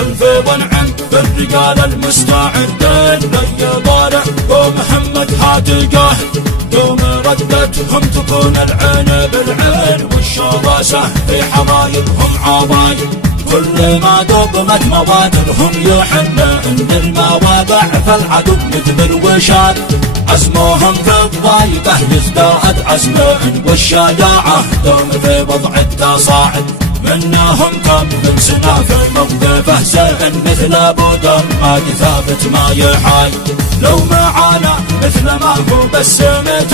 الفيض عنك بالرجال المستعدين للضارع ومحمد هادي قاهر يوم ردتهم تكون العين بالعين والشراسة في حبايبهم عبايب كل ما دقمت مبادرهم يحن ان المواقع فالعدو مثل الوشاد عزمهم في الضايقة يزداد عزم والشجاعة دوم في وضع التصاعد منهم كم من سنة في موقفه زين مثل ابو دماج ثابت ما يحاي لو معانا مثل ما هو بس 200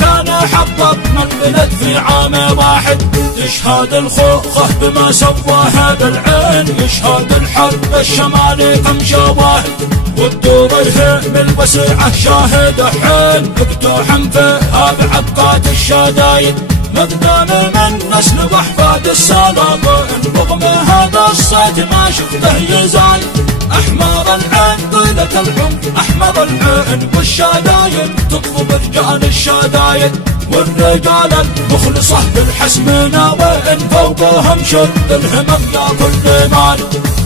كان حبب من بلد في عام واحد يشهد الخوخه بما سواه بالعين يشهد الحرب الشمالي كم شواهد والدور الهيم الوسيعة شاهد حين مقدوحا فيها بعقات الشدايد مقدام من نسل واحفاد السلاطين رغم هذا الصيد ما شفته يزال احمر العين طيلة العمر احمر العين والشدايد تطلب رجال الشدايد والرجال المخلصة بالحسم ناوين فوقهم شد الهمم يا كل مال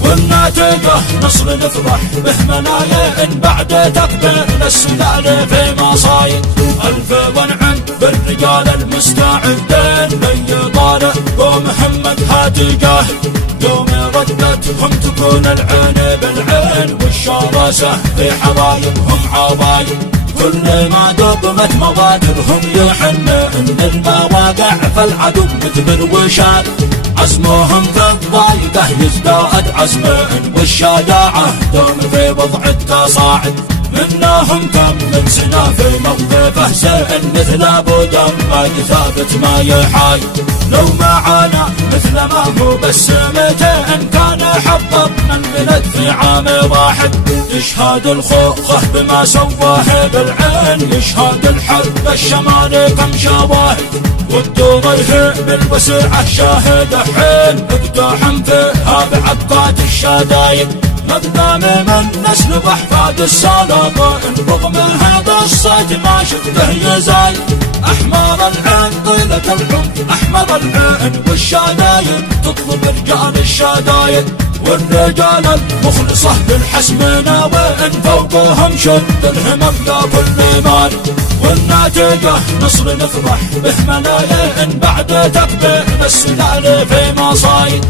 والناتجة نصر نفرح به ملايين بعد تكبير السلال في مصايد الف ونعم بالرجال المستعدين لي طارق ومحمد هادي قاهر يوم ردتهم تكون العين بالعين والشراسة في حبايبهم عبايب كل ما دقمت مبادرهم يحن ان المواقع فالعدو مثل الوشاد عزمهم في الضايقة يزداد عزم والشجاعة دوم في وضع التصاعد منهم كم من سنة في موقفه زين مثل ابو دماج ثابت ما يحاي لو معانا مثل ما هو بس 200 كان حبب من بلد في عام واحد يشهد الخوخه بما سواه بالعين يشهد الحرب الشمالي كم شواهد والدور الهيم الوسيعة شاهد حين اقداحا فيها بعقات الشدايد مقدام من نسل واحفاد السلاطين رغم هذا الصيد ما شفته يزال احمر العين طيلة العمر احمر العين والشدايد تطلب رجال الشدايد والرجال المخلصة بالحسم ناوين فوقهم شد الهمم يا كل مال والناتجة نصر نفرح به ملايين بعد تكبير السلال في مصايد